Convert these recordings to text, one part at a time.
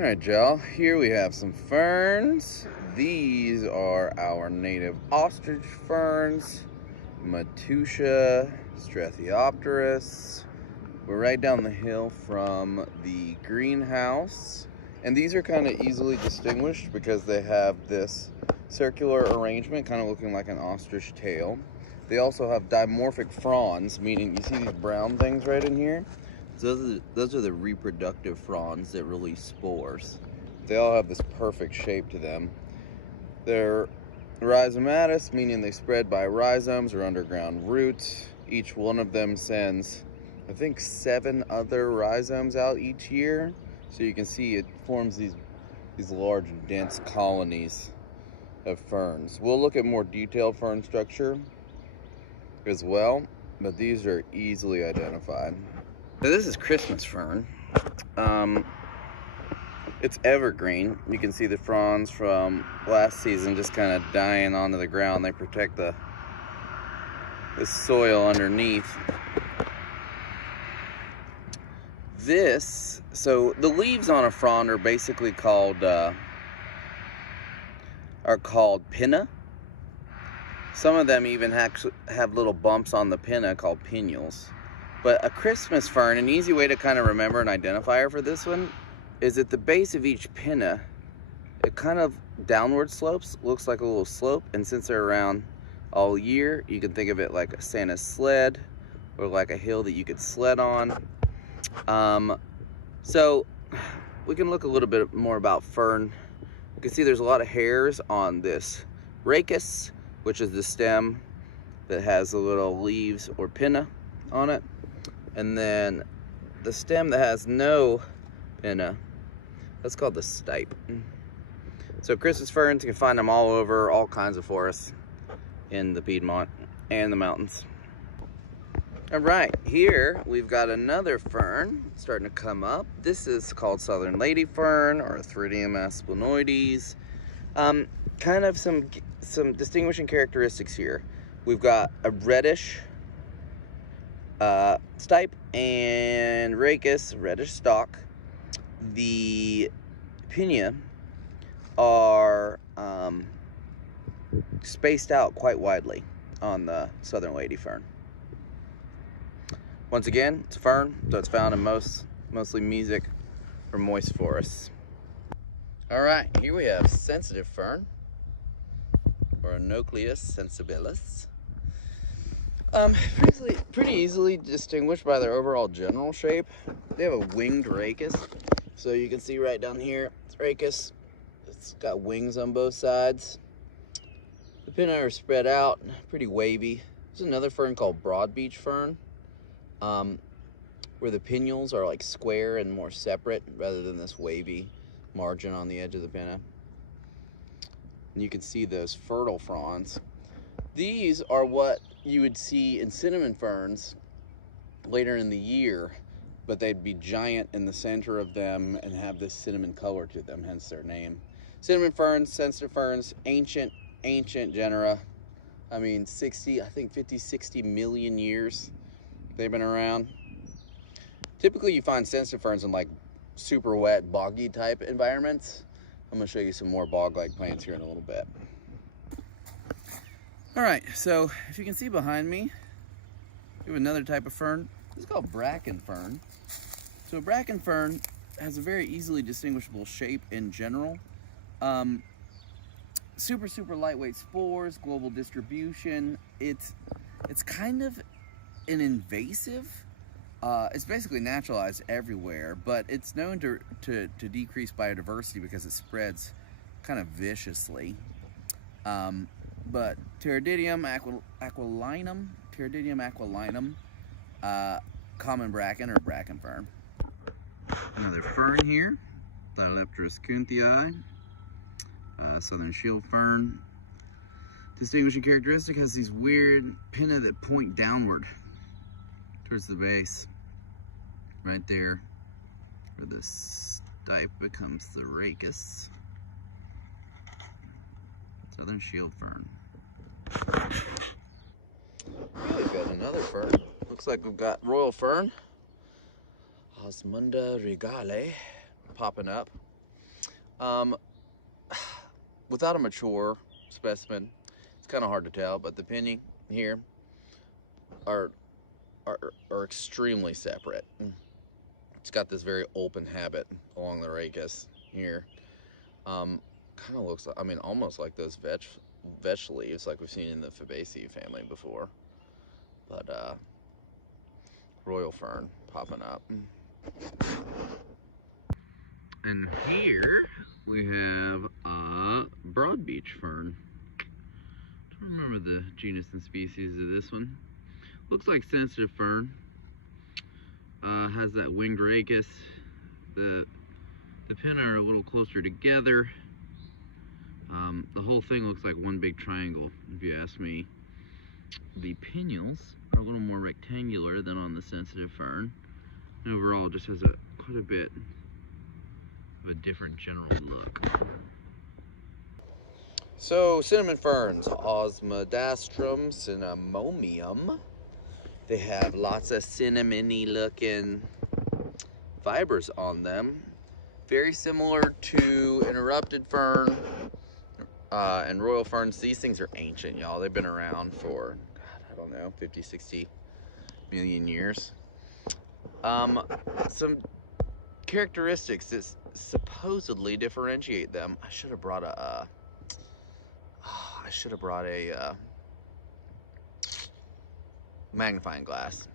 Alright, y'all, here we have some ferns. These are our native ostrich ferns, Matusha strethiopteris. We're right down the hill from the greenhouse, and these are kind of easily distinguished because they have this circular arrangement, kind of looking like an ostrich tail. They also have dimorphic fronds, meaning you see these brown things right in here? Those are the reproductive fronds that release spores. They all have this perfect shape to them. They're rhizomatous, meaning they spread by rhizomes or underground roots. Each one of them sends, I think, 7 other rhizomes out each year. So you can see it forms these large, dense colonies of ferns. We'll look at more detailed fern structure as well, but these are easily identified. So this is Christmas fern. It's evergreen. You can see the fronds from last season just kind of dying onto the ground. They protect the soil underneath. So the leaves on a frond are basically called pinna. Some of them even actually have little bumps on the pinna called pinnules. But a Christmas fern, an easy way to kind of remember an identifier for this one, is at the base of each pinna, it kind of downward slopes, looks like a little slope, and since they're around all year, you can think of it like a Santa's sled, or like a hill that you could sled on. So we can look a little bit more about fern. You can see there's a lot of hairs on this rachis, which is the stem that has the little leaves or pinna on it. And then the stem that has no pinna, that's called the stipe. So Christmas ferns, you can find them all over all kinds of forests in the Piedmont and the mountains. All right, here we've got another fern starting to come up. This is called southern lady fern, or Thridium asplenoides. Kind of some distinguishing characteristics here. We've got a reddish stipe and rachis, reddish stalk. The pinna are spaced out quite widely on the southern lady fern. Once again, it's a fern, so it's found in mostly mesic or moist forests. All right, here we have sensitive fern, or Nucleus sensibilis. Pretty easily distinguished by their overall general shape. They have a winged rachis, so you can see right down here, it's rachis. It's got wings on both sides. The pinna are spread out, pretty wavy. There's another fern called broadbeach fern, where the pinnules are like square and more separate rather than this wavy margin on the edge of the pinna. And you can see those fertile fronds. These are what you would see in cinnamon ferns later in the year, but they'd be giant in the center of them and have this cinnamon color to them, hence their name. Cinnamon ferns, sensitive ferns, ancient genera. I mean, 50, 60 million years they've been around. Typically you find sensitive ferns in like super wet, boggy type environments. I'm gonna show you some more bog-like plants here in a little bit. All right, so if you can see behind me, we have another type of fern. This is called bracken fern. So a bracken fern has a very easily distinguishable shape in general. Super lightweight spores, global distribution. It's kind of an invasive. It's basically naturalized everywhere, but it's known to decrease biodiversity because it spreads kind of viciously. But Pteridinium aquilinum, common bracken or bracken fern. Another fern here, Thylepteris kunthii, southern shield fern. Distinguishing characteristic, has these weird pinna that point downward towards the base. Right there, where the stipe becomes the rachis. Southern shield fern. We've got another fern. Looks like we've got royal fern, Osmunda regale, popping up. Um, without a mature specimen, it's kind of hard to tell, but the pinny here are, are extremely separate. It's got this very open habit along the rachis here. Kind of looks like, I mean, almost like those vetch leaves like we've seen in the Fabaceae family before. But royal fern popping up. And here we have a broadbeach fern. I don't remember the genus and species of this one. Looks like sensitive fern. Has that winged rachis. The pinna are a little closer together. The whole thing looks like one big triangle, if you ask me. The pinnules are a little more rectangular than on the sensitive fern. And overall, it just has quite a bit of a different general look. So, cinnamon ferns, Osmodastrum cinnamomum. They have lots of cinnamony looking fibers on them. Very similar to interrupted fern and royal ferns. These things are ancient, y'all. They've been around for, God, I don't know, 50, 60 million years. Some characteristics that supposedly differentiate them. I should have brought a magnifying glass.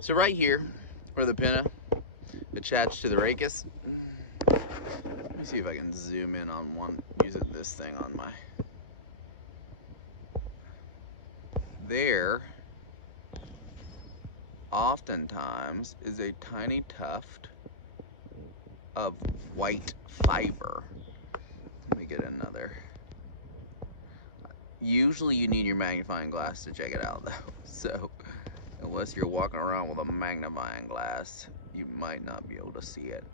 So right here, where the pinna attached to the rachis. Let me see if I can zoom in on one using this thing on my. There, oftentimes, is a tiny tuft of white fiber. Let me get another. Usually you need your magnifying glass to check it out though. So unless you're walking around with a magnifying glass, you might not be able to see it,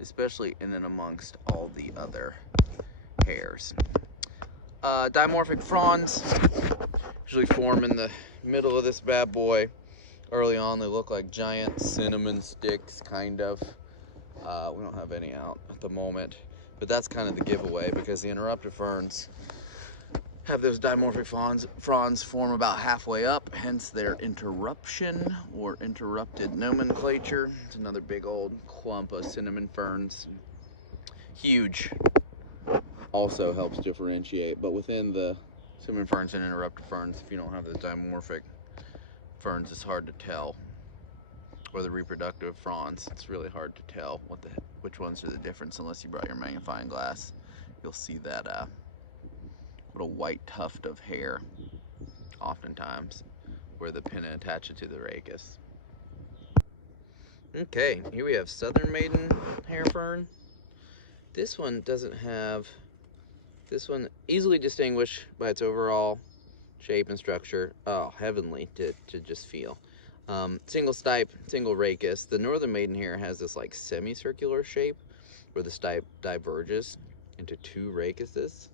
especially in and amongst all the other hairs. Dimorphic fronds usually form in the middle of this bad boy. Early on, they look like giant cinnamon sticks, kind of. We don't have any out at the moment, but that's kind of the giveaway because the interrupted ferns have those dimorphic fronds form about halfway up, hence their interruption or interrupted nomenclature. It's another big old clump of cinnamon ferns. Huge. Also helps differentiate, but within the cinnamon ferns and interrupted ferns, if you don't have the dimorphic ferns, it's hard to tell. Or the reproductive fronds, it's really hard to tell which ones are the difference unless you brought your magnifying glass. You'll see that little white tuft of hair, oftentimes, where the pinna attaches to the rachis. Okay, here we have southern maiden hair fern. This one doesn't have. This one easily distinguished by its overall shape and structure. Oh, heavenly to just feel. Single stipe, single rachis. The northern maiden hair has this like semicircular shape where the stipe diverges into two rachises.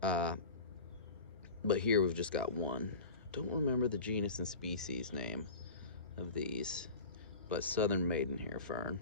But here we've just got one. Don't remember the genus and species name of these, but southern maiden hair fern.